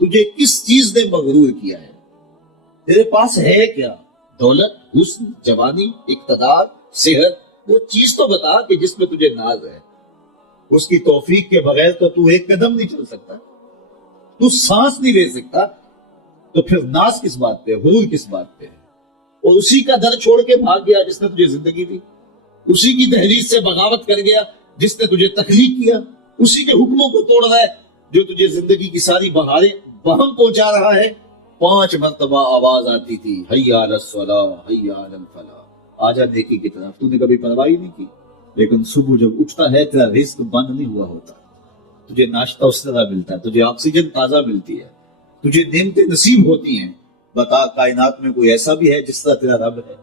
تجھے کس چیز نے مغرور کیا ہے؟ تیرے پاس ہے کیا؟ دولت، حسن، جوانی، اقتدار، صحت، وہ چیز تو بتا کہ جس میں تجھے ناز ہے۔ اس کی توفیق کے بغیر تو ایک قدم نہیں چل سکتا، تو سانس نہیں لے سکتا، تو پھر ناز کس بات پہ، غرور کس بات پہ ہے؟ اور اسی کا در چھوڑ کے بھاگ گیا جس نے تجھے زندگی دی، اسی کی دہلیز سے بغاوت کر گیا جس نے تجھے تخلیق کیا، اسی کے حکموں کو توڑ رہا ہے جو تجھے زندگی کی ساری بہاریں بہم پہنچا رہا ہے۔ 5 مرتبہ آواز آتی تھی، حی علی الصلاۃ، حی علی الفلاح، آجا نیکی کی طرف، تو نے کبھی پرواہ نہیں کی۔ لیکن صبح جب اٹھتا ہے تیرا رزق بند نہیں ہوا ہوتا، تجھے ناشتہ اس طرح ملتا ہے، تجھے آکسیجن تازہ ملتی ہے، تجھے نعمتیں نصیب ہوتی ہیں۔ بتا کائنات میں کوئی ایسا بھی ہے جس طرح تیرا رب ہے؟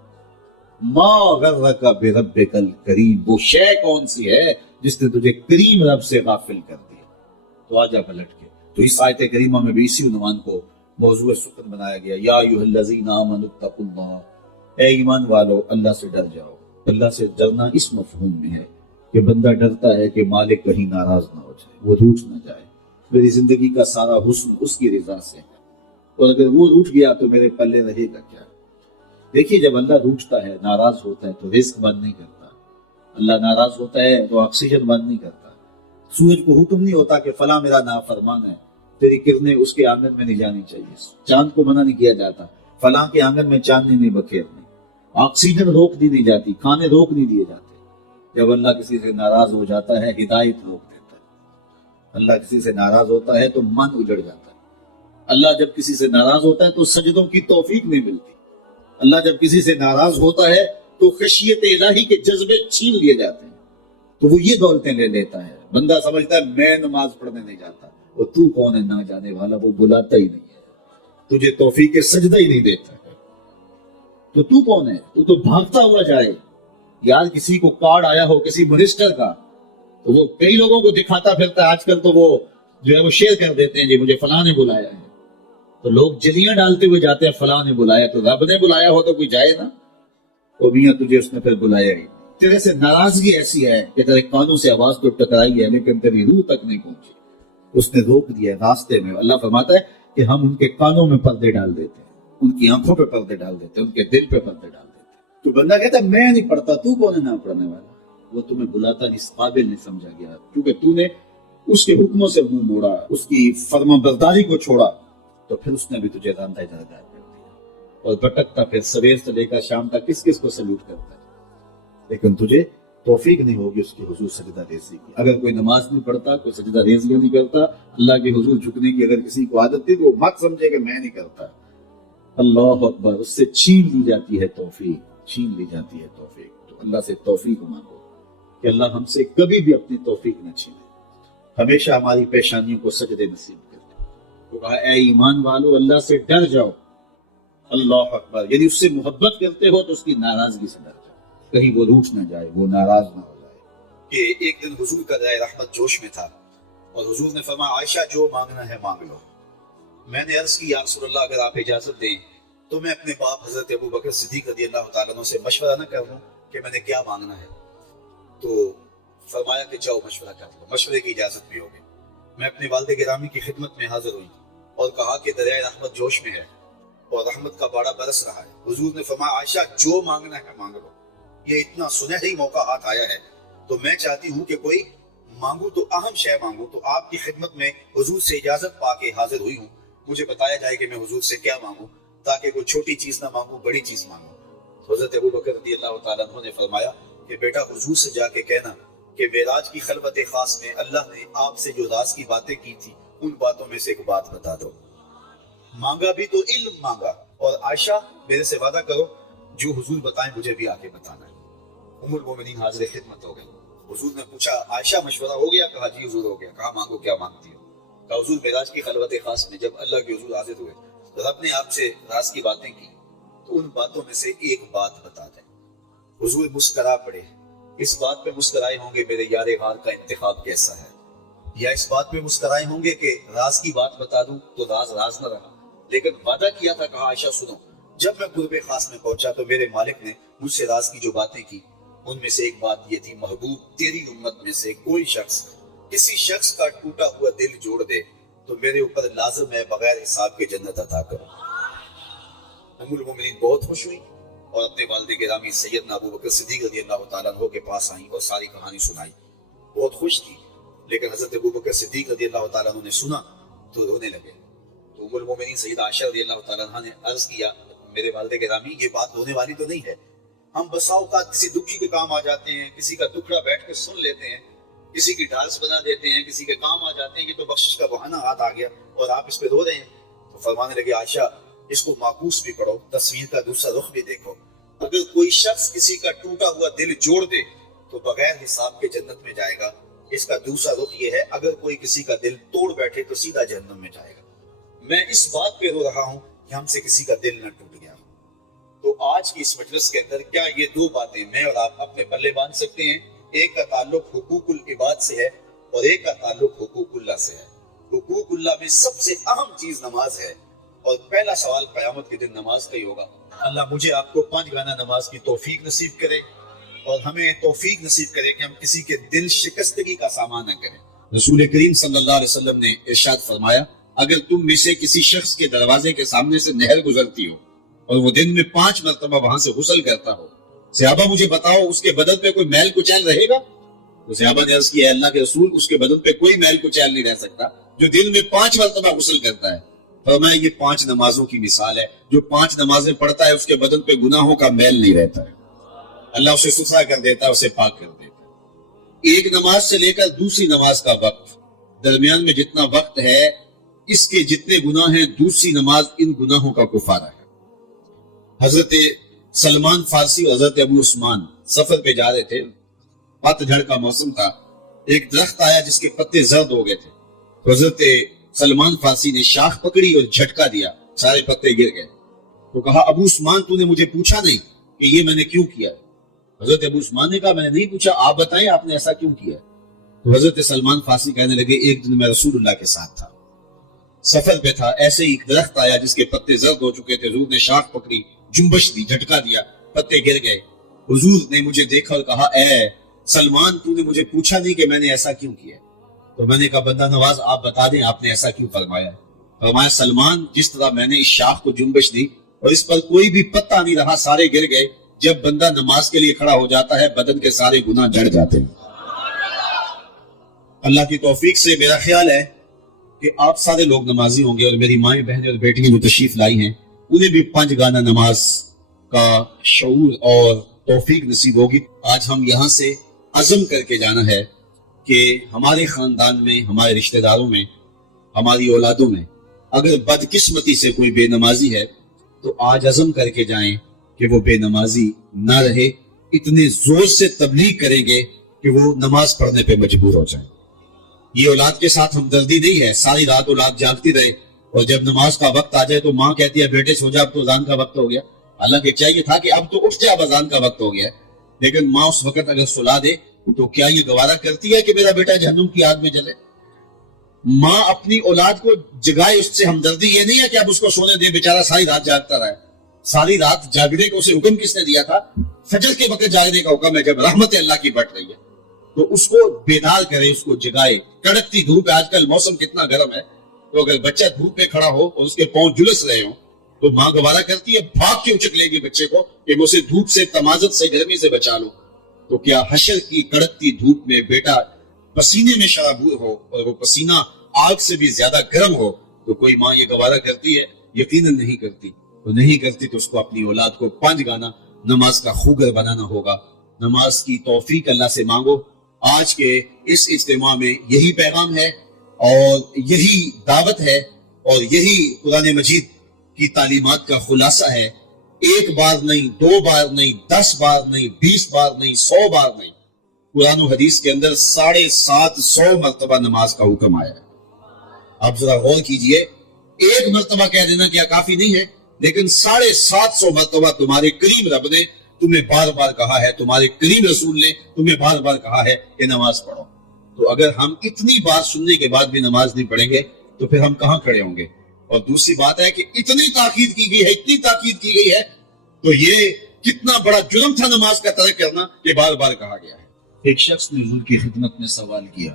ما غرک بربک الکریم، وہ شے کون سی ہے جس نے تجھے کریم رب سے غافل کر دیا؟ تو آجا پلٹ کے۔ تو اس آیت کریمہ میں بھی اسی عنوان کو موضوع سخن بنایا گیا، یا ایھا الذین آمنوا اتقوا اللہ، اے ایمان والو اللہ سے ڈر جاؤ۔ اللہ سے ڈرنا اس مفہوم میں ہے کہ بندہ ڈرتا ہے کہ مالک کہیں ناراض نہ ہو جائے، وہ روٹھ نہ جائے، میری زندگی کا سارا حسن اس کی رضا سے ہے، اور اگر وہ روٹھ گیا تو میرے پلے رہے گا کیا؟ دیکھیے جب اللہ روٹھتا ہے، ناراض ہوتا ہے تو رزق بند نہیں کرتا، اللہ ناراض ہوتا ہے تو آکسیجن بند نہیں کرتا، سورج کو حکم نہیں ہوتا کہ فلاں میرا نافرمان ہے، تیری کرنیں اس کے آنگن میں نہیں جانی چاہیے، چاند کو منع نہیں کیا جاتا، فلاں کے آنگن میں چاندنی نہیں بکھیرنی، آکسیجن روک دی نہیں جاتی، کھانے روک نہیں دیے جاتے۔ جب اللہ کسی سے ناراض ہو جاتا ہے ہدایت روک دیتا ہے، اللہ کسی سے ناراض ہوتا ہے تو من اجڑ جاتا ہے، اللہ جب کسی سے ناراض ہوتا ہے تو سجدوں کی توفیق نہیں ملتی، اللہ جب کسی سے ناراض ہوتا ہے تو خشیت الہی کے جذبے چھین لیے جاتے ہیں، تو وہ یہ دولتیں لے لیتا ہے۔ بندہ سمجھتا ہے میں نماز پڑھنے نہیں جاتا، وہ تو کون ہے نہ جانے والا، وہ بلاتا ہی نہیں ہے، تجھے توفیق سجدہ ہی نہیں دیتا ہے، تو کون ہے؟ تو بھاگتا ہوا جائے۔ یار کسی کو کارڈ آیا ہو کسی منسٹر کا تو وہ کئی لوگوں کو دکھاتا پھرتا ہے، آج کل تو وہ جو ہے وہ شیئر کر دیتے ہیں، جی مجھے فلاں نے بلایا ہے، تو لوگ جلیاں ڈالتے ہوئے جاتے ہیں فلاں نے بلایا، تو رب نے بلایا ہو تو کوئی جائے نا، وہ میاں تجھے اس نے پھر بلایا ہی۔ تیرے سے ناراضگی ایسی ہے کہ تیرے کانوں سے آواز تو ٹکرائی ہے لیکن تیری روح تک نہیں پہنچی، اس نے روک دیا راستے میں۔ اللہ فرماتا ہے کہ ہم ان کے کانوں میں پردے ڈال دیتے ہیں، ان کی آنکھوں پہ پردے ڈال دیتے ہیں، ان کے دل پہ پردے ڈال دیتے ہیں۔ تو بندہ کہتا ہے میں نہیں پڑھتا، تو کون ہے نہ پڑھنے والا؟ وہ تمہیں بلاتا نہیں، اس قابل نہیں سمجھا گیا، کیونکہ تو نے اس کے حکموں سے منہ موڑا، اس کی فرما برداری کو چھوڑا، تو پھر اس نے بھی تجھے راندہ جرگار کر دیا، اور بھٹکتا پھر سویر سے لے کر شام تک کس کس کو سلوٹ کرتا ہے، لیکن تجھے توفیق نہیں ہوگی اس کے حضور سجدہ ریزی کی۔ اگر کوئی نماز نہیں پڑھتا، کوئی سجدہ ریزی نہیں کرتا، اللہ کے حضور جھکنے کی اگر کسی کو عادت تھی تو وہ مت سمجھے کہ میں نہیں کرتا۔ اللہ اکبر، اس سے چھین لی جاتی ہے توفیق، چھین لی جاتی ہے توفیق۔ تو اللہ سے توفیق مانگو کہ اللہ ہم سے کبھی بھی اپنی توفیق نہ چھینے، ہمیشہ ہماری پیشانیوں کو سجدے نصیب کرے۔ تو کہا اے ایمان والو اللہ سے ڈر جاؤ، اللہ اکبر، یعنی اس سے محبت کرتے ہو تو اس کی ناراضگی سے ڈر جاؤ، کہیں وہ روٹھ نہ جائے، وہ ناراض نہ ہو جائے۔ کہ ایک دن حضور کا رائے رحمت جوش میں تھا اور حضور نے فرمایا عائشہ جو مانگنا ہے مانگ لو۔ میں نے عرض کی یا رسول اللہ اگر آپ اجازت دیں تو میں اپنے باپ حضرت ابو بکر صدیق رضی اللہ تعالیٰ عنہ سے مشورہ نہ کر لوں کہ میں نے کیا مانگنا ہے؟ تو فرمایا کہ جاؤ مشورہ کر لو، مشورے کی اجازت بھی ہوگی۔ میں اپنے والد گرامی کی خدمت میں حاضر ہوئی اور کہا کہ دریائے رحمت جوش میں ہے اور رحمت کا باڑا برس رہا ہے۔ حضور نے فرمایا عائشہ جو مانگنا ہے مانگ لو، یہ اتنا سنہری موقع ہاتھ آیا ہے تو میں چاہتی ہوں کہ کوئی مانگوں تو اہم شے مانگوں۔ تو آپ کی خدمت میں حضور سے اجازت پا کے حاضر ہوئی ہوں، مجھے بتایا جائے کہ میں حضور سے کیا مانگوں تاکہ کوئی چھوٹی چیز نہ مانگوں، بڑی چیز مانگوں۔ حضرت ابو بکر رضی اللہ تعالیٰ عنہ نے فرمایا کہ بیٹا حضور سے جا کے کہنا کہ معراج کی خلوت خاص میں اللہ نے آپ سے جو راز کی باتیں کی تھی ان باتوں میں سے ایک بات بتا دو۔ مانگا بھی تو علم مانگا، اور عائشہ میرے سے وعدہ کرو جو حضور بتائیں مجھے بھی آگے بتانا ہے۔ ام المومنین حاضر خدمت ہو گئی۔ حضور نے پوچھا عائشہ مشورہ ہو گیا؟ کہا جی حضور ہو گیا۔ کہا مانگو کیا مانگتی ہو؟ کہا حضور معراج کی خلوت خاص میں جب اللہ کے حضور حاضر ہوئے رب نے آپ سے راز کی باتیں کی تو ان باتوں میں سے ایک بات بتا دیں۔ حضور مسکرا پڑے، اس بات پہ مسکرائے ہوں گے میرے یار غار کا انتخاب کیسا ہے، یا اس بات پہ مسکرائے ہوں گے کہ راز کی بات بتا دوں تو راز نہ رہا، لیکن وعدہ کیا تھا۔ کہا عائشہ سنو، جب میں قرب خاص میں پہنچا تو میرے مالک نے مجھ سے راز کی جو باتیں کی ان میں سے ایک بات یہ تھی محبوب تیری امت میں سے کوئی شخص کسی شخص کا ٹوٹا ہوا دل جوڑ دے تو میرے اوپر لازم ہے بغیر حساب کے جنت عطا کرو۔ ام المومنین بہت خوش ہوئی اور اپنے والد گرامی سیدنا ابو بکر صدیق رضی اللہ تعالیٰ عنہ کے پاس آئیں اور ساری کہانی سنائی۔ بہت خوش تھی، لیکن حضرت ابو بکر صدیق رضی اللہ تعالیٰ عنہ نے سنا تو رونے لگے۔ تو ام المومنین سیدہ عائشہ رضی اللہ تعالیٰ عنہ نے عرض کیا، میرے والد گرامی یہ بات رونے والی تو نہیں ہے، ہم بسا اوقات کسی دکھی کے کام آ جاتے ہیں، کسی کا دکھڑا بیٹھ کے سن لیتے ہیں، کسی کی ڈھالس بنا دیتے ہیں، کسی کے کام آ جاتے ہیں، یہ تو بخشش کا بہانہ ہاتھ آ گیا اور آپ اس پہ رو رہے ہیں۔ تو فرمانے لگے عائشہ اس کو معکوس بھی پڑھو، تصویر کا دوسرا رخ بھی دیکھو۔ اگر کوئی شخص کسی کا ٹوٹا ہوا دل جوڑ دے تو بغیر حساب کے جنت میں جائے گا، اس کا دوسرا رخ یہ ہے اگر کوئی کسی کا دل توڑ بیٹھے تو سیدھا جہنم میں جائے گا۔ میں اس بات پہ رو رہا ہوں کہ ہم سے کسی کا دل نہ ٹوٹ گیا۔ تو آج کی اس مجلس کے اندر کیا یہ دو باتیں میں اور آپ اپنے پلے باندھ سکتے ہیں؟ ایک کا تعلق حقوق العباد سے ہے اور ایک کا تعلق حقوق اللہ سے ہے۔ حقوق اللہ میں سب سے اہم چیز نماز ہے، اور پہلا سوال قیامت کے دن نماز کا ہی ہوگا۔ اللہ مجھے آپ کو 5 گانا نماز کی توفیق نصیب کرے اور ہمیں توفیق نصیب کرے کہ ہم کسی کے دل شکستگی کا سامان نہ کریں۔ رسول کریم صلی اللہ علیہ وسلم نے ارشاد فرمایا، اگر تم میں سے کسی شخص کے دروازے کے سامنے سے نہر گزرتی ہو اور وہ دن میں 5 مرتبہ وہاں سے غسل کرتا ہو، صحابہ مجھے بتاؤ اس کے بدن پہ کوئی میل کچیل رہے گا؟ تو صحابہ نے عرض کیا، اللہ کے رسول اس کے بدن پہ کوئی میل کچیل نہیں رہ سکتا جو دن میں 5 مرتبہ غسل کرتا ہے۔ فرمایا یہ 5 نمازوں کی مثال ہے، جو 5 نمازیں پڑھتا ہے اس کے بدن پہ گناہوں کا میل نہیں رہتا ہے، اللہ اسے ستھرا کر دیتا ہے، اسے پاک کر دیتا ہے۔ ایک نماز سے لے کر دوسری نماز کا وقت، درمیان میں جتنا وقت ہے اس کے جتنے گناہ ہیں دوسری نماز ان گناہوں کا کفارہ ہے۔ حضرت سلمان فارسی اور حضرت ابو عثمان سفر پہ جا رہے تھے، پت جھڑ کا موسم تھا، ایک درخت آیا جس کے پتے زرد ہو گئے تھے، تو حضرت سلمان فارسی نے شاخ پکڑی اور جھٹکا دیا، سارے پتے گر گئے۔ تو کہا ابو عثمان تو نے مجھے پوچھا نہیں کہ یہ میں نے کیوں کیا؟ حضرت ابو عثمان نے کہا میں نے نہیں پوچھا، آپ بتائیں آپ نے ایسا کیوں کیا؟ تو حضرت سلمان فارسی کہنے لگے ایک دن میں رسول اللہ کے ساتھ تھا، سفر پہ تھا، ایسے ہی ایک درخت آیا جس کے پتے زرد ہو چکے تھے، حضور نے شاخ پکڑی، جنبش دی، جھٹکا دیا، پتے گر گئے۔ حضور نے مجھے دیکھا اور کہا اے سلمان تو نے مجھے پوچھا نہیں کہ میں نے ایسا کیوں کیا؟ تو میں نے کہا بندہ نواز آپ بتا دیں آپ نے ایسا کیوں فرمایا؟ فرمایا سلمان جس طرح میں نے اس شاخ کو جنبش دی اور اس پر کوئی بھی پتا نہیں رہا، سارے گر گئے، جب بندہ نماز کے لیے کھڑا ہو جاتا ہے بدن کے سارے گناہ جڑ جاتے ہیں۔ اللہ کی توفیق سے میرا خیال ہے کہ آپ سارے لوگ نمازی ہوں گے، اور میری مائیں بہنیں اور بیٹیاں جو تشریف لائی ہیں انہیں بھی 5 گانا نماز کا شعور اور توفیق نصیب ہوگی۔ آج ہم یہاں سے عزم کر کے جانا ہے کہ ہمارے خاندان میں، ہمارے رشتہ داروں میں، ہماری اولادوں میں اگر بدقسمتی سے کوئی بے نمازی ہے تو آج عزم کر کے جائیں کہ وہ بے نمازی نہ رہے، اتنے زور سے تبلیغ کریں گے کہ وہ نماز پڑھنے پہ مجبور ہو جائیں۔ یہ اولاد کے ساتھ ہمدردی نہیں ہے، ساری رات اولاد جاگتی رہے اور جب نماز کا وقت آ جائے تو ماں کہتی ہے بیٹے سو جا اب تو اذان کا وقت ہو گیا، حالانکہ چاہیے تھا کہ اب تو اٹھ جا اب اذان کا وقت ہو گیا، لیکن ماں اس وقت اگر سلا دے تو کیا یہ گوارا کرتی ہے کہ میرا بیٹا جہنم کی آگ میں جلے؟ ماں اپنی اولاد کو جگائے، اس سے ہمدردی یہ نہیں ہے کہ اب اس کو سونے دے، بیچارہ ساری رات جاگتا رہا ہے۔ ساری رات جاگنے کو اسے حکم کس نے دیا تھا؟ فجر کے وقت جاگنے کا حکم ہے جب رحمت اللہ کی بٹ رہی ہے، تو اس کو بیدار کرے، اس کو جگائے۔ کڑکتی دھوپ ہے، آج کل موسم کتنا گرم ہے، تو اگر بچہ دھوپ پہ کھڑا ہو اور اس کے پاؤں جلس رہے ہوں تو ماں گوارا کرتی ہے، بھاگ کے اچک لے گی بچے کو کہ میں اسے دھوپ سے، تمازت سے، گرمی سے بچا لوں۔ تو کیا حشر کی کڑکتی دھوپ میں بیٹا پسینے میں شرابور ہو اور وہ پسینہ آگ سے بھی زیادہ گرم ہو تو کوئی ماں یہ گوارا کرتی ہے؟ یقیناً نہیں کرتی۔ تو نہیں کرتی تو اس کو اپنی اولاد کو 5 گانا نماز کا خوگر بنانا ہوگا۔ نماز کی توفیق اللہ سے مانگو۔ آج کے اس اجتماع میں یہی پیغام ہے اور یہی دعوت ہے اور یہی قرآن مجید کی تعلیمات کا خلاصہ ہے۔ 1 بار نہیں، 2 بار نہیں، 10 بار نہیں، 20 بار نہیں، 100 بار نہیں، قرآن و حدیث کے اندر 750 مرتبہ نماز کا حکم آیا ہے۔ آپ ذرا غور کیجئے، 1 مرتبہ کہہ دینا کیا کافی نہیں ہے، لیکن 750 مرتبہ تمہارے کریم رب نے تمہیں بار بار کہا ہے، تمہارے کریم رسول نے تمہیں بار بار کہا ہے کہ نماز پڑھو۔ تو اگر ہم اتنی بات سننے کے بعد بھی نماز نہیں پڑھیں گے تو پھر ہم کہاں کھڑے ہوں گے؟ اور دوسری بات ہے کہ اتنی تاکید کی گئی ہے، اتنی تاکید کی گئی ہے، تو یہ کتنا بڑا جرم تھا نماز کا ترک کرنا، یہ بار بار کہا گیا ہے۔ ایک شخص نے حضور کی خدمت میں سوال کیا،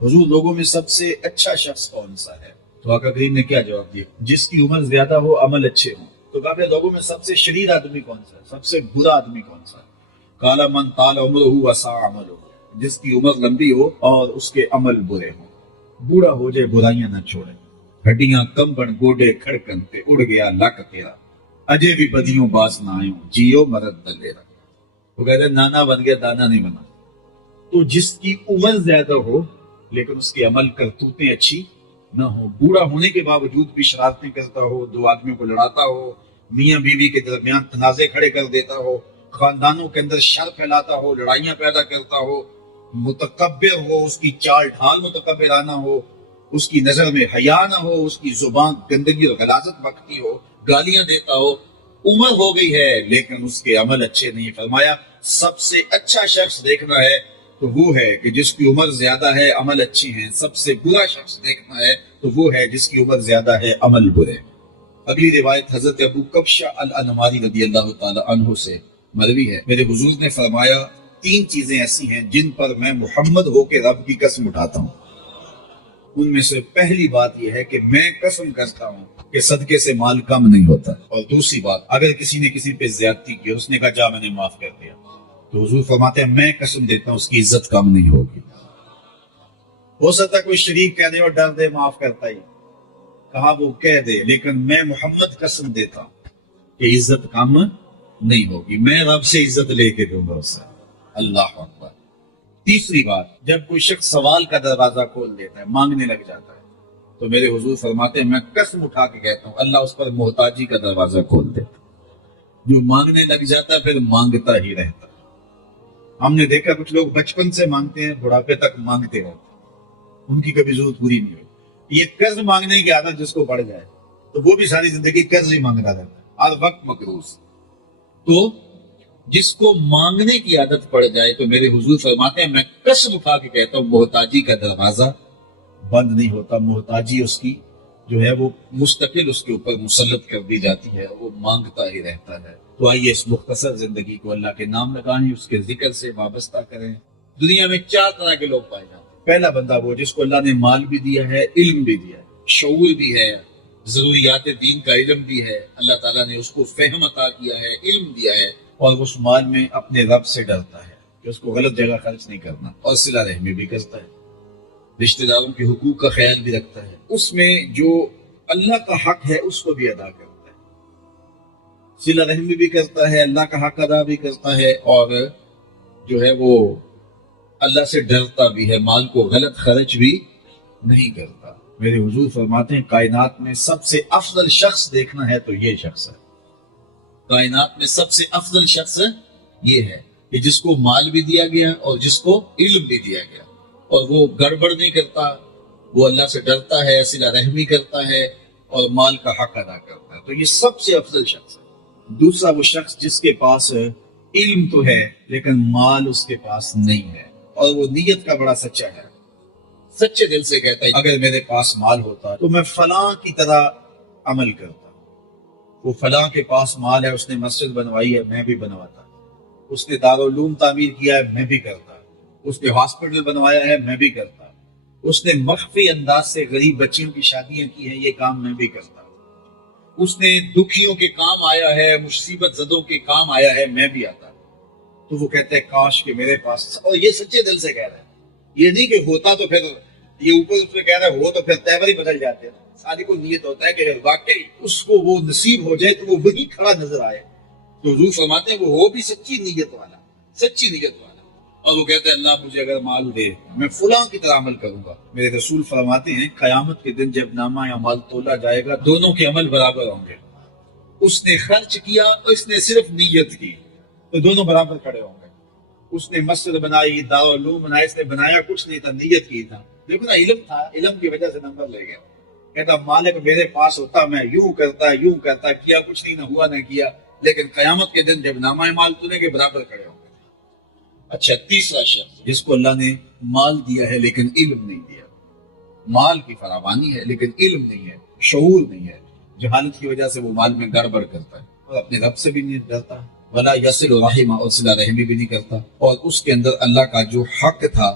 حضور لوگوں میں سب سے اچھا شخص کون سا ہے؟ تو آقا کریم نے کیا جواب دیا؟ جس کی عمر زیادہ ہو عمل اچھے ہوں. تو کہا لوگوں میں سب سے شریر آدمی کون سا ہے، سب سے برا آدمی کون سا ہے؟ قال من طال عمرہ وسع عملہ، جس کی عمر لمبی ہو اور اس کے عمل برے ہوں. بوڑھا ہو جائے برائیاں نہ چھوڑے، ہڈیاں کمبن گوڈے کھڑکن تے اڑ گیا لک تیرا، اجے بھی بدیوں باز نہ آئوں جیو مرد دلیرا. وہ کہتے ہیں نانا بن گیا دانا نہیں بنا. تو جس کی عمر زیادہ ہو لیکن اس کے عمل کرتوتیں اچھی نہ ہو، بوڑھا ہونے کے باوجود بھی شرارتیں کرتا ہو، دو آدمیوں کو لڑاتا ہو، میاں بیوی کے درمیان تنازع کھڑے کر دیتا ہو، خاندانوں کے اندر شر پھیلاتا ہو، لڑائیاں پیدا کرتا ہو، متکبر ہو، اس کی چال ڈھال متکبرانہ ہو، اس کی نظر میں حیا نہ ہو، اس کی زبان گندگی اور غلاظت بکتی ہو، گالیاں دیتا ہو، عمر ہو گئی ہے لیکن اس کے عمل اچھے نہیں. فرمایا سب سے اچھا شخص دیکھنا ہے تو وہ ہے کہ جس کی عمر زیادہ ہے عمل اچھے ہیں. سب سے برا شخص دیکھنا ہے تو وہ ہے جس کی عمر زیادہ ہے عمل برے. اگلی روایت حضرت ابو کبشہ الانماری رضی اللہ تعالی عنہ سے مروی ہے. میرے حضور نے فرمایا 3 چیزیں ایسی ہیں جن پر میں محمد ہو کے رب کی قسم اٹھاتا ہوں. ان میں سے پہلی بات یہ ہے کہ میں قسم کرتا ہوں کہ صدقے سے مال کم نہیں ہوتا. اور دوسری بات، اگر کسی نے کسی پہ زیادتی کی، اس نے کہا جا میں نے معاف کر دیا، تو حضور فرماتے ہیں میں قسم دیتا ہوں اس کی عزت کم نہیں ہوگی. ہو سکتا ہے کوئی شریک کہہ دے اور ڈر دے معاف کرتا ہی، کہا وہ کہہ دے، لیکن میں محمد قسم دیتا ہوں کہ عزت کم نہیں ہوگی، میں رب سے عزت لے کے دوں گا اسے. اللہ اکبر. تیسری بات، جب کوئی شخص سوال کا دروازہ کھول دیتا ہے، مانگنے لگ جاتا ہے، تو میرے حضور فرماتے ہیں میں قسم اٹھا کے کہتا ہوں اللہ اس پر محتاجی کا دروازہ کھول دیتا. جو مانگنے لگ جاتا ہے پھر مانگتا ہی رہتا. ہم نے دیکھا کچھ لوگ بچپن سے مانگتے ہیں، بڑھاپے تک مانگتے رہتے ہیں، ان کی کبھی ضرورت پوری نہیں ہوئی. یہ قرض مانگنے کی عادت جس کو پڑ جائے تو وہ بھی ساری زندگی قرض ہی مانگتا رہتا ہے، ہر وقت مقروض. تو جس کو مانگنے کی عادت پڑ جائے تو میرے حضور فرماتے ہیں میں قسم اٹھا کے کہتا ہوں محتاجی کا دروازہ بند نہیں ہوتا. محتاجی اس کی جو ہے وہ مستقل اس کے اوپر مسلط کر دی جاتی ہے، وہ مانگتا ہی رہتا ہے. تو آئیے اس مختصر زندگی کو اللہ کے نام لگائیں، اس کے ذکر سے وابستہ کریں. دنیا میں 4 طرح کے لوگ پائے جاتے ہیں. پہلا بندہ وہ جس کو اللہ نے مال بھی دیا ہے، علم بھی دیا ہے، شعور بھی ہے، ضروریات دین کا علم بھی ہے، اللہ تعالیٰ نے اس کو فہم عطا کیا ہے، علم دیا ہے، اور اس مال میں اپنے رب سے ڈرتا ہے کہ اس کو غلط جگہ خرچ نہیں کرنا، اور صلہ رحمی بھی کرتا ہے، رشتہ داروں کے حقوق کا خیال بھی رکھتا ہے، اس میں جو اللہ کا حق ہے اس کو بھی ادا کرتا ہے، صلہ رحمی بھی کرتا ہے، اللہ کا حق ادا بھی کرتا ہے، اور جو ہے وہ اللہ سے ڈرتا بھی ہے، مال کو غلط خرچ بھی نہیں کرتا. میرے حضور فرماتے ہیں کائنات میں سب سے افضل شخص دیکھنا ہے تو یہ شخص ہے. کائنات میں سب سے افضل شخص یہ ہے کہ جس کو مال بھی دیا گیا اور جس کو علم بھی دیا گیا، اور وہ گڑبڑ نہیں کرتا، وہ اللہ سے ڈرتا ہے، صلہ رحمی کرتا ہے اور مال کا حق ادا کرتا ہے. تو یہ سب سے افضل شخص ہے. دوسرا وہ شخص جس کے پاس علم تو ہے لیکن مال اس کے پاس نہیں ہے، اور وہ نیت کا بڑا سچا ہے، سچے دل سے کہتا ہے اگر میرے پاس مال ہوتا تو میں فلاں کی طرح عمل کرتا. وہ فلاں کے پاس مال ہے، اس نے مسجد بنوائی ہے، میں بھی بنواتا، اس نے دارالعلوم تعمیر کیا ہے، میں بھی کرتا، اس نے ہاسپٹل بنوایا ہے، میں بھی کرتا، اس نے مخفی انداز سے غریب بچیوں کی شادیاں کی ہیں، یہ کام میں بھی کرتا، اس نے دکھیوں کے کام آیا ہے، مصیبت زدوں کے کام آیا ہے، میں بھی آتا. تو وہ کہتے ہیں کاش کہ میرے پاس، اور یہ سچے دل سے کہہ رہے ہیں، یہ نہیں کہ ہوتا تو پھر یہ اوپر اس میں کہہ رہے ہیں ہو تو پھر تیور ہی بدل جاتے ہیں. ساری کو نیت ہوتا ہے کہ واقعی اس کو وہ نصیب ہو جائے تو وہ وہی کھڑا نظر آئے. تو حضور فرماتے ہیں وہ ہو بھی سچی نیت والا، سچی نیت والا، اور وہ کہتے ہیں اللہ مجھے اگر مال دے میں فلاں کی طرح عمل کروں گا. میرے رسول فرماتے ہیں قیامت کے دن جب نامہ یا مال تولا جائے گا دونوں کے عمل برابر ہوں گے. اس نے خرچ کیا اور اس نے صرف نیت کی تو دونوں برابر کھڑے ہوں گے. اس نے مسجد بنائی، دارالعلوم بنایا، اس نے بنایا کچھ نہیں تھا، نیت کی تھا، لیکن نا علم تھا، علم کی وجہ سے نمبر لے گیا. کہتا مالک میرے پاس ہوتا میں یوں کرتا، کیا کچھ نہیں، نہ ہوا نہ کیا، لیکن قیامت کے دن جب نامہ مال تلے کے برابر کھڑے ہوں گے. اچھا، تیسرا شخص جس کو اللہ نے مال دیا ہے لیکن علم نہیں دیا. مال کی فراوانی ہے لیکن علم نہیں ہے، شعور نہیں ہے، جہالت کی وجہ سے وہ مال میں گڑبڑ کرتا ہے اور اپنے رب سے بھی نہیں ڈرتا، ولا یصل رحمہ، اور صلہ رحمی بھی نہیں کرتا، اور اس کے اندر اللہ کا جو حق تھا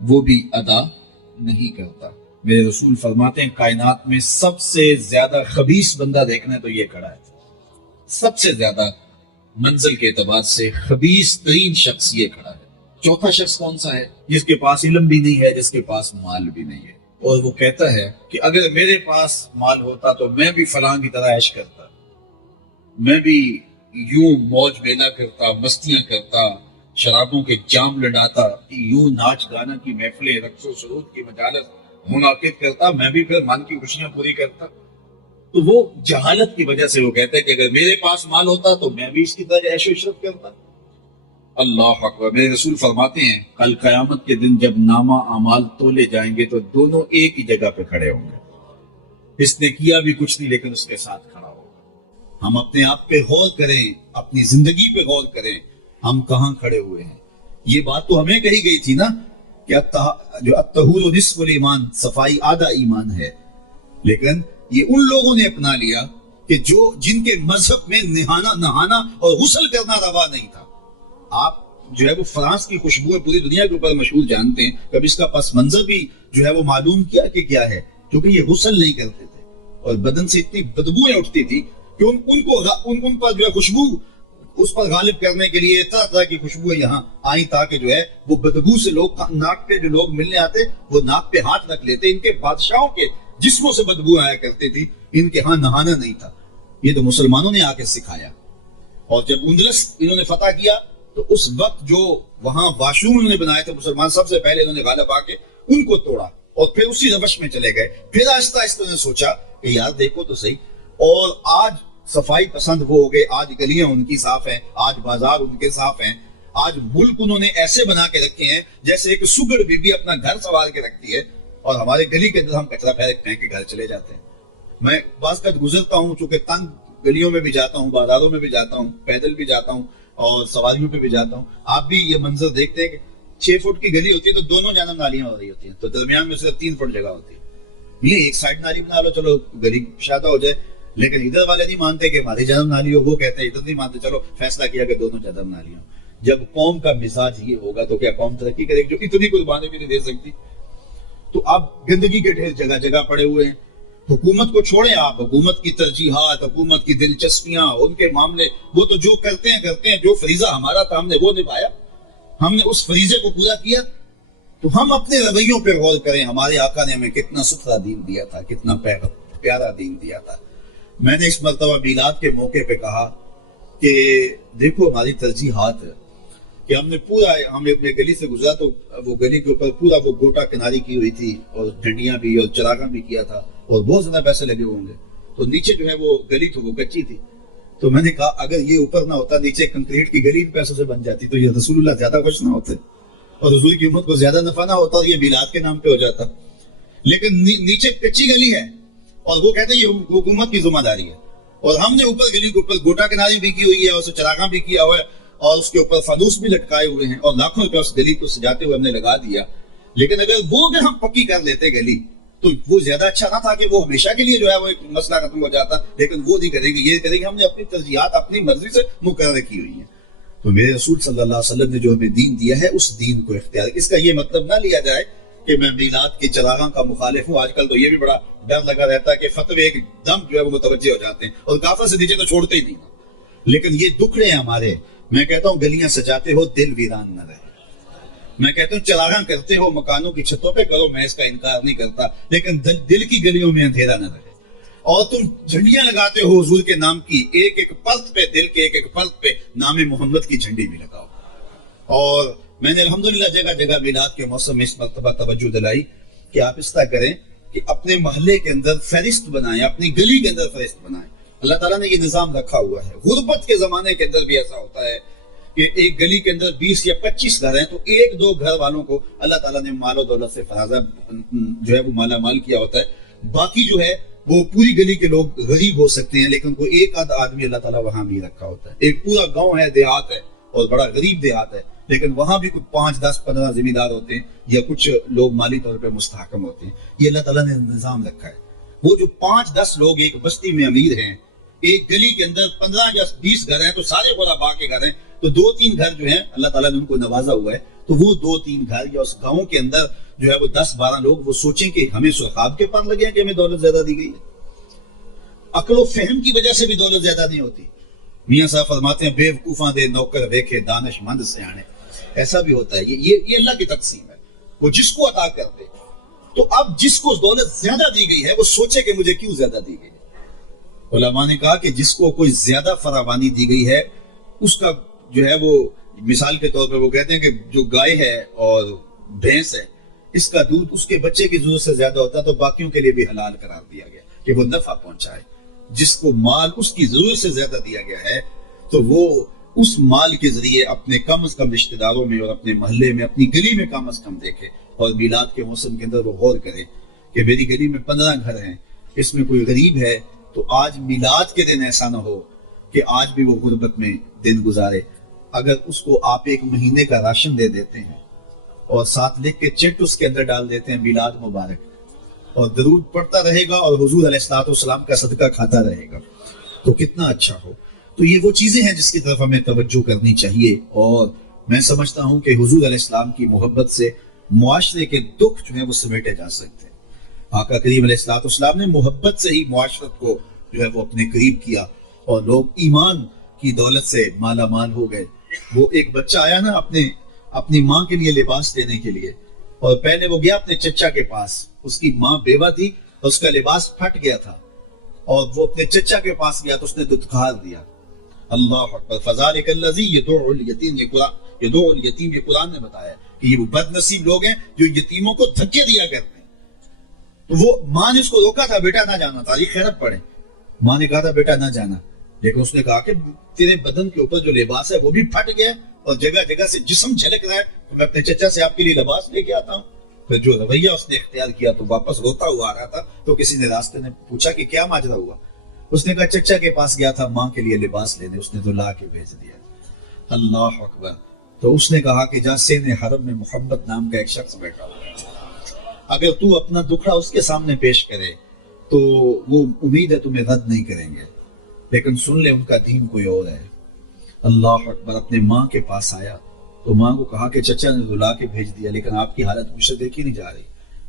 وہ بھی ادا نہیں کرتا. میرے رسول فرماتے ہیں کائنات میں سب سے زیادہ خبیث بندہ دیکھنا ہے تو یہ کھڑا ہے، سب سے زیادہ منزل کے اعتبار سے خبیث ترین شخص یہ کھڑا ہے۔ چوتھا شخص کون سا ہے؟ جس کے پاس علم بھی نہیں ہے، جس کے پاس مال بھی نہیں ہے، اور وہ کہتا ہے کہ اگر میرے پاس مال ہوتا تو میں بھی فلاں کی طرح عیش کرتا، میں بھی یوں موج میلہ کرتا، مستیاں کرتا، شرابوں کے جام لڑاتا، یوں ناچ گانا کی محفلیں، رقص و سرود کی مجالس منعقد کرتا، میں بھی پھر من کی خوشیاں پوری کرتا۔ تو وہ جہالت کی وجہ سے وہ کہتا ہے کہ اگر میرے پاس مال ہوتا تو میں بھی اس کی طرح عیش و عشرت کرتا۔ اللہ اکبر۔ میرے رسول فرماتے ہیں کل قیامت کے دن جب نامہ اعمال تولے جائیں گے تو دونوں ایک ہی جگہ پہ کھڑے ہوں گے، اس نے کیا بھی کچھ نہیں لیکن اس کے ساتھ کھڑا ہوگا۔ ہم اپنے آپ پہ غور کریں، اپنی زندگی پہ غور کریں، ہم کہاں کھڑے ہوئے ہیں۔ یہ بات تو ہمیں کہی گئی تھی نا کہ جو الطہور نصف الایمان، صفائی آدھا ایمان ہے، لیکن یہ ان لوگوں نے اپنا لیا کہ جن کے مذہب میں نہانا اور غسل کرنا روا نہیں تھا۔ آپ جو ہے وہ فرانس کی خوشبو پوری دنیا کے اوپر مشہور جانتے ہیں، کبھی اس کا پس منظر بھی جو ہے وہ معلوم کیا کہ کیا ہے، کیونکہ یہ غسل نہیں کرتے تھے اور بدن سے اتنی بدبوئیں اٹھتی تھی کہ ان پر جو ہے خوشبو اس پر غالب کرنے کے لیے طرح طرح کی خوشبوئیں یہاں آئیں تاکہ جو ہے وہ بدبو سے ناک پہ جو لوگ ملنے آتے وہ ناک پہ ہاتھ رکھ لیتے۔ ان کے بادشاہوں کے جسموں سے بدبو آیا کرتی تھی، ان کے ہاں نہانا نہیں تھا۔ یہ تو مسلمانوں نے آ کے سکھایا، اور جب اندلس انہوں نے فتح کیا تو اس وقت جو وہاں واشروم انہوں نے بنائے تھے مسلمان، سب سے پہلے انہوں نے غالب آ کے ان کو توڑا اور پھر اسی روش میں چلے گئے۔ پھر آہستہ آہستہ انہوں نے سوچا کہ یار دیکھو تو صحیح، اور آج صفائی پسند وہ ہو گئے، آج گلیاں ان کی صاف ہیں، آج بازار ان کے صاف ہیں، آج ملک انہوں نے ایسے بنا کے رکھے ہیں جیسے ایک سگڑ بی بی اپنا گھر سنوار کے رکھتی ہے، اور ہمارے گلی کے اندر ہم کچرا پھینک کے گھر چلے جاتے ہیں۔ میں بعض کا گزرتا ہوں، چونکہ تنگ گلیوں میں بھی جاتا ہوں، بازاروں میں بھی جاتا ہوں، پیدل بھی جاتا ہوں اور سواریوں پہ بھی جاتا ہوں، آپ بھی یہ منظر دیکھتے ہیں کہ 6 فٹ کی گلی ہوتی ہے تو دونوں جانب نالیاں ہو رہی ہوتی ہیں، تو درمیان میں صرف 3 فٹ جگہ ہوتی ہے۔ یہ ایک سائڈ نالی بنا لو، چلو گلی شادہ ہو جائے، لیکن ادھر والے نہیں مانتے کہ ہماری جانب نالی ہو، وہ کہتے ہیں ادھر نہیں مانتے، چلو فیصلہ کیا کہ دونوں جانب نالی ہو۔ جب قوم کا مزاج یہ ہوگا تو کیا قوم ترقی کرے گی جو اتنی قربانی بھی نہیں دے سکتی؟ تو اب گندگی کے ڈھیر جگہ جگہ پڑے ہوئے ہیں۔ حکومت کو چھوڑیں آپ، حکومت کی ترجیحات، حکومت کی دلچسپیاں، ان کے معاملے، وہ تو جو کرتے ہیں، جو فریضہ ہمارا تھا ہم نے وہ نبھایا، ہم نے اس فریضے کو پورا کیا۔ تو ہم اپنے رویوں پہ غور کریں، ہمارے آقا نے ہمیں کتنا ستھرا دین دیا تھا، کتنا پیارا دین دیا تھا۔ میں نے اس مرتبہ میلاد کے موقع پہ کہا کہ دیکھو ہماری ترجیحات ہے کہ ہم نے اپنے گلی سے گزرا تو وہ گلی کے اوپر پورا وہ گوٹا کناری کی ہوئی تھی اور جھنڈیاں بھی اور چراغاں بھی کیا تھا اور بہت زیادہ پیسے لگے ہوں گے، تو نیچے جو ہے وہ گلی تو وہ کچی تھی، تو میں نے کہا اگر یہ اوپر نہ ہوتا، نیچے کنکریٹ کی گلی ان پیسوں سے بن جاتی تو یہ رسول اللہ زیادہ خوش نہ ہوتے اور حضور کی امت کو زیادہ نفع نہ ہوتا اور یہ میلاد کے نام پہ ہو جاتا، لیکن نیچے کچی گلی ہے اور وہ کہتے ہیں یہ حکومت کی ذمہ داری ہے، اور ہم نے اوپر گلی کے اوپر گوٹا کناری بھی کی ہوئی ہے اور اسے چراغاں بھی کیا ہوا ہے اور اس کے اوپر فانوس بھی لٹکائے ہوئے ہیں اور لاکھوں روپے اس گلی کو سجاتے ہوئے ہم نے لگا دیا۔ لیکن اگر ہم پکی کر لیتے گلی تو وہ زیادہ اچھا نہ تھا کہ وہ ہمیشہ کے لیے جو ہے وہ ایک مسئلہ ختم ہو جاتا، لیکن وہ نہیں کریں گے، یہ کریں گے ہم نے اپنی ترجیحات اپنی مرضی سے مقرر کی ہوئی ہیں۔ تو میرے رسول صلی اللہ علیہ وسلم نے جو ہمیں دین دیا ہے اس دین کو اختیار، اس کا یہ مطلب نہ لیا جائے کہ میں میلاد کے چراغاں کا مخالف ہوں۔ آج کل تو یہ بھی بڑا ڈر لگا رہتا ہے کہ فتوے ایک دم جو ہے وہ متوجہ ہو جاتے ہیں اور کافر سے نیچے تو چھوڑتے ہی نہیں، لیکن یہ دکھڑے ہیں ہمارے۔ میں کہتا ہوں گلیاں سجاتے ہو دل ویران نہ رہے، میں کہتا ہوں چراغاں کرتے ہو مکانوں کی چھتوں پہ کرو، میں اس کا انکار نہیں کرتا، لیکن دل کی گلیوں میں اندھیرا نہ رہے۔ اور تم جھنڈیاں لگاتے ہو حضور کے نام کی، ایک ایک پرت پہ، دل کے ایک ایک پرت پہ نام محمد کی جھنڈی بھی لگاؤ۔ اور میں نے الحمدللہ جگہ جگہ میلاد کے موسم میں اس مرتبہ توجہ دلائی کہ آپ اس طرح کریں کہ اپنے محلے کے اندر فہرست بنائیں، اپنی گلی کے اندر فہرست بنائیں۔ اللہ تعالیٰ نے یہ نظام رکھا ہوا ہے۔ غربت کے زمانے کے اندر بھی ایسا ہوتا ہے کہ ایک گلی کے اندر 20 یا 25 گھر ہیں تو 1-2 گھر والوں کو اللہ تعالیٰ نے مال و دولت سے فرازہ جو ہے وہ مالا مال کیا ہوتا ہے، باقی جو ہے وہ پوری گلی کے لوگ غریب ہو سکتے ہیں، لیکن کوئی ایک آدھ آدمی اللہ تعالیٰ وہاں بھی رکھا ہوتا ہے۔ ایک پورا گاؤں ہے، دیہات ہے اور بڑا غریب دیہات ہے، لیکن وہاں بھی کچھ 5, 10, 15 زمیندار ہوتے ہیں یا کچھ لوگ مالی طور پہ مستحکم ہوتے ہیں۔ یہ اللہ تعالیٰ نے نظام رکھا ہے۔ وہ جو 5-10 لوگ ایک بستی میں امیر ہیں، ایک گلی کے اندر 15 یا 20 گھر ہیں تو سارے غربا کے گھر ہیں، تو 2-3 گھر جو ہیں اللہ تعالیٰ نے ان کو نوازا ہوا ہے، تو وہ 2-3 گھر یا اس گاؤں کے اندر جو ہے وہ 10-12 لوگ وہ سوچیں کہ ہمیں خواب کے پان لگے ہیں کہ ہمیں دولت زیادہ دی گئی ہے. عقل و فہم کی وجہ سے بھی دولت زیادہ نہیں ہوتی. میاں صاحب فرماتے ہیں بے وقوفاں دے نوکر دیکھے دانش مند سے آنے. ایسا بھی ہوتا ہے. یہ اللہ کی تقسیم ہے, وہ جس کو عطا کر دے. تو اب جس کو دولت زیادہ دی گئی ہے وہ سوچے کہ مجھے کیوں زیادہ دی گئی ہے. علماء نے کہا کہ جس کو کوئی زیادہ فراوانی دی گئی ہے اس کا جو ہے وہ مثال کے طور پر وہ کہتے ہیں کہ جو گائے ہے اور بھینس ہے اس کا دودھ اس کے بچے کی ضرورت سے زیادہ ہوتا ہے تو باقیوں کے لیے بھی حلال قرار دیا گیا کہ وہ نفع پہنچائے. جس کو مال اس کی ضرورت سے زیادہ دیا گیا ہے تو وہ اس مال کے ذریعے اپنے کم از کم رشتہ داروں میں اور اپنے محلے میں اپنی گلی میں کم از کم دیکھے. اور میلاد کے موسم کے اندر وہ غور کرے کہ میری گلی میں 15 گھر ہیں, اس میں کوئی غریب ہے تو آج میلاد کے دن ایسا نہ ہو کہ آج بھی وہ غربت میں دن گزارے. اگر اس کو آپ 1 مہینے کا راشن دے دیتے ہیں اور ساتھ لکھ کے چٹ اس کے اندر ڈال دیتے ہیں میلاد مبارک, اور درود پڑھتا رہے گا اور حضور علیہ الصلوۃ والسلام کا صدقہ کھاتا رہے گا تو کتنا اچھا ہو. تو یہ وہ چیزیں ہیں جس کی طرف ہمیں توجہ کرنی چاہیے. اور میں سمجھتا ہوں کہ حضور علیہ السلام کی محبت سے معاشرے کے دکھ جو ہیں وہ سمیٹے جا سکتے ہیں. آقا کریم علیہ الصلوۃ والسلام نے محبت سے ہی معاشرت کو جو ہے وہ اپنے قریب کیا اور لوگ ایمان کی دولت سے مالا مال ہو گئے. وہ ایک بچہ آیا نا اپنی ماں کے لیے لباس لینے کے لیے, اور پہلے وہ گیا اپنے چچا کے پاس. اس کی ماں بیوہ تھی اور اس کا لباس پھٹ گیا تھا اور وہ اپنے چچا کے پاس گیا تو اس نے دھتکار دیا. اللہ اکبر. فذلک الذی یدعو الیتیم, یہ قرآن نے بتایا کہ یہ وہ بد نصیب لوگ ہیں جو یتیموں کو دھکے دیا کرتے ہیں. تو وہ ماں نے اس کو روکا تھا, بیٹا نہ جانا. تاریخ خیرت پڑھے, ماں نے کہا تھا بیٹا نہ جانا, لیکن اس نے کہا کہ تیرے بدن کے اوپر جو لباس ہے وہ بھی پھٹ گیا اور جگہ جگہ سے جسم جھلک رہا ہے, تو میں اپنے چچا سے آپ کے لیے لباس لے کے آتا ہوں. پھر جو رویہ اس نے اختیار کیا تو واپس روتا ہوا آ رہا تھا. تو کسی نے راستے نے پوچھا کہ کیا ماجرا ہوا. اس نے کہا چچا کے پاس گیا تھا ماں کے لیے لباس لینے, اس نے تو لا کے بھیج دیا. اللہ اکبر. تو اس نے کہا کہ جہاں سین حرم میں محمد نام کا ایک شخص بیٹھا ہوا ہے, اگر تو اپنا دکھڑا اس کے سامنے پیش کرے تو وہ امید ہے تمہیں رد نہیں کریں گے, لیکن سن لے ان کا دین کوئی اور ہے. اللہ اکبر. اپنے ماں کے پاس آیا تو ماں کو کہا کہ چچا نے رلا کے بھیج دیا, لیکن آپ کی حالت مجھ سے دیکھی نہیں جا رہی.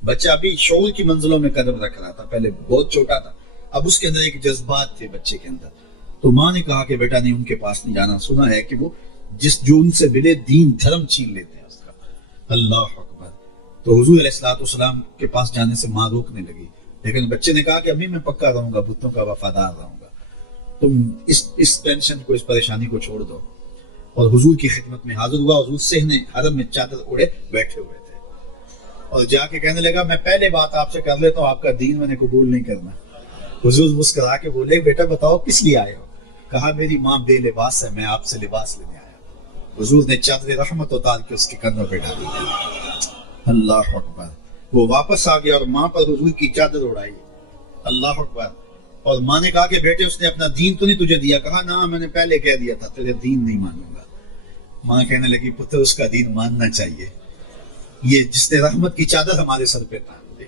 بچہ ابھی شعور کی منزلوں میں قدم رکھ رہا تھا, پہلے بہت چھوٹا تھا, اب اس کے اندر ایک جذبات تھے بچے کے اندر. تو ماں نے کہا کہ بیٹا نہیں ان کے پاس نہیں جانا, سنا ہے کہ وہ جو ان سے ملے دین دھرم چھین لیتے ہیں اس کا. اللہ اکبر. تو حضور علیہ الصلوۃ والسلام کے پاس جانے سے ماں روکنے لگی, لیکن بچے نے کہا کہ امی میں پکا رہوں گا, بتوں کا وفادار رہوں گا, تم اس ٹینشن کو, اس پریشانی کو چھوڑ دو. اور حضور کی خدمت میں حاضر ہوا. حضور صحن حرم میں چادر اوڑے بیٹھے ہوئے تھے اور جا کے کہنے لگا میں پہلے بات آپ سے کر لیتا ہوں, آپ کا دین میں نے قبول نہیں کرنا. حضور مسکرا کے بولے بیٹا بتاؤ کس لیے آئے ہو. کہا میری ماں بے لباس ہے, میں آپ سے لباس لینے آیا. حضور نے چادر رحمت اتار کے اس کے کندھوں پہ ڈالی. اللہ اکبر. وہ واپس آ گیا اور ماں پر حضور کی چادر اڑائی. اللہ اکبر. اور ماں نے کہا کہ بیٹے اس نے اپنا دین تو نہیں تجھے دیا. کہا نہ میں نے پہلے کہہ دیا تھا تیرے دین نہیں مانوں گا. ماں کہنے لگی پتر اس کا دین ماننا چاہیے, یہ جس نے رحمت کی چادر ہمارے سر پہ تان دی.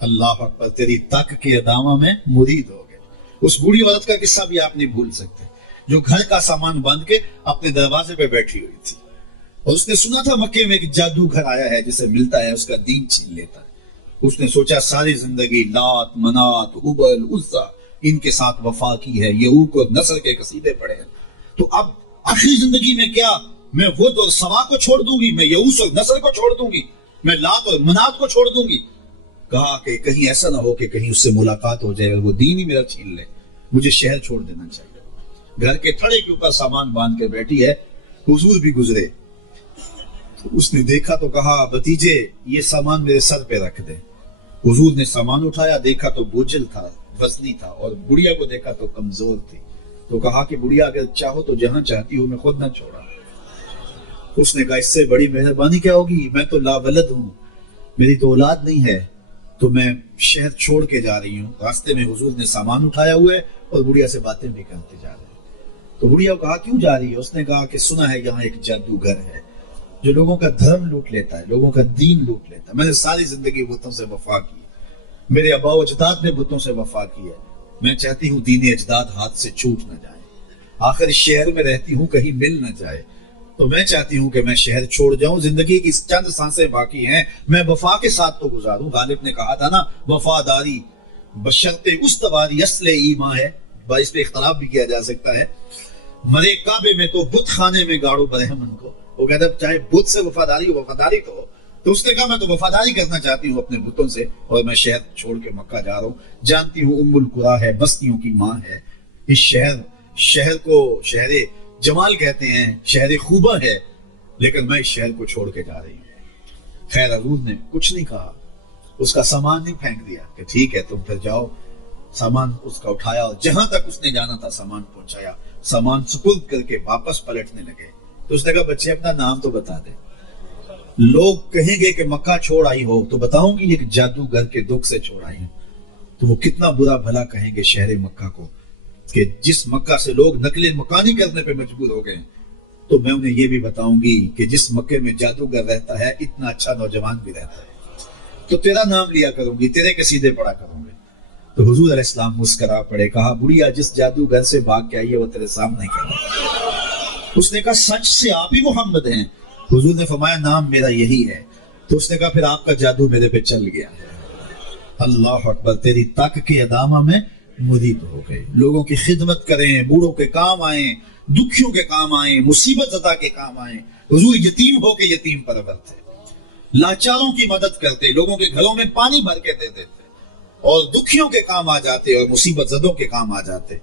اللہ اکبر. تیری تک کے ادامہ میں مرید ہو گئے. اس بوڑھی عورت کا قصہ بھی آپ نہیں بھول سکتے جو گھر کا سامان باندھ کے اپنے دروازے پہ بیٹھی ہوئی تھی, اور اس نے سنا تھا مکے میں ایک جادوگر آیا ہے جسے ملتا ہے اس کا دین چھین لیتا ہے. اس نے سوچا ساری زندگی لات منات ابل عزا ان کے ساتھ وفا کی ہے, یعوق اور نصر کے قصیدے پڑھے ہیں, تو اب آخری زندگی میں کیا میں ود اور سوا کو چھوڑ دوں گی, میں یعوق اور نصر کو چھوڑ دوں گی, میں لات اور منات کو چھوڑ دوں گی. کہا کہ کہیں ایسا نہ ہو کہ کہیں اس سے ملاقات ہو جائے اور وہ دین ہی میرا چھین لے, مجھے شہر چھوڑ دینا چاہیے. گھر کے تھڑے کے اوپر سامان باندھ کے بیٹھی ہے. حضور بھی گزرے, اس نے دیکھا تو کہا بھتیجے یہ سامان میرے سر پہ رکھ دے. حضور نے سامان اٹھایا, دیکھا تو بوجھل تھا, وزنی تھا, اور بڑھیا کو دیکھا تو کمزور تھی. تو کہا کہ بڑھیا اگر چاہو تو جہاں چاہتی ہو میں خود نہ چھوڑا. اس نے کہا اس سے بڑی مہربانی کیا ہوگی, میں تو لاولد ہوں, میری تو اولاد نہیں ہے, تو میں شہر چھوڑ کے جا رہی ہوں. راستے میں حضور نے سامان اٹھایا ہوا ہے اور بڑھیا سے باتیں بھی کرتے جا رہے ہیں. تو بڑھیا کو کہا کیوں جا رہی ہے. اس نے کہا کہ سنا ہے یہاں ایک جادوگر ہے جو لوگوں کا دھرم لوٹ لیتا ہے, لوگوں کا دین لوٹ لیتا ہے. میں نے ساری زندگی بتوں سے وفا کی, میرے آبا و اجداد نے بتوں سے وفا کی ہے, میں چاہتی ہوں دین اجداد ہاتھ سے چھوٹ نہ جائے, آخر شہر میں رہتی ہوں کہیں مل نہ جائے. تو میں چاہتی ہوں کہ میں شہر چھوڑ جاؤں، زندگی کی چند سانسیں باقی ہیں، میں وفا کے ساتھ تو گزاروں۔ غالب نے کہا تھا نا، وفاداری بشرط استواری اصل ایمان ہے، اس پہ اختلاف بھی کیا جا سکتا ہے۔ مرے کعبے میں تو بت خانے میں گاڑو برہمن کو، وہ کہتا ہے چاہے بت سے وفاداری ہو، وفاداری تو ہو۔ تو اس نے کہا میں تو وفاداری کرنا چاہتی ہوں اپنے بتوں سے، اور میں شہر چھوڑ کے مکہ جا رہا ہوں۔ جانتی ہوں ام القریٰ ہے، بستیوں کی ماں ہے، اس شہر کو شہر جمال کہتے ہیں، شہر خوبہ ہے، لیکن میں اس شہر کو چھوڑ کے جا رہی ہوں۔ خیر حضور نے کچھ نہیں کہا، اس کا سامان نہیں پھینک دیا کہ ٹھیک ہے تم پھر جاؤ۔ سامان اس کا اٹھایا اور جہاں تک اس نے جانا تھا سامان پہنچایا، سامان سپرد کر کے واپس پلٹنے لگے تو اس نے کہا بچے اپنا نام تو بتا دے، لوگ کہیں گے کہ مکہ چھوڑ آئی ہو تو بتاؤں گی ایک جادوگر کے دکھ سے چھوڑ آئی ہوں، تو وہ کتنا برا بھلا کہیں گے شہر مکہ کو کہ جس مکہ سے لوگ نقل مکانی کرنے پہ مجبور ہو گئے۔ تو میں انہیں یہ بھی بتاؤں گی کہ جس مکے میں جادوگر رہتا ہے اتنا اچھا نوجوان بھی رہتا ہے، تو تیرا نام لیا کروں گی، تیرے قصیدے پڑھا کروں گے۔ تو حضور علیہ السلام مسکرا پڑے، کہا بڑھیا جس جادوگر سے بھاگ کے آئی ہے وہ تیرے سامنے کہا۔ اس نے کہا سچ سے آپ ہی محمد ہیں؟ حضور نے فرمایا نام میرا یہی ہے۔ تو اس نے کہا پھر آپ کا جادو میرے پہ چل گیا۔ اللہ اکبر، تیری تک کے ادامہ میں مرید ہو گئے، لوگوں کی خدمت کریں، بوڑھوں کے کام آئیں، دکھیوں کے کام آئیں، مصیبت زدہ کے کام آئیں۔ حضور یتیم ہو کے یتیم پرور تھے، لاچاروں کی مدد کرتے، لوگوں کے گھروں میں پانی بھر کے دے دیتے، اور دکھیوں کے کام آ جاتے اور مصیبت زدوں کے کام آ جاتے۔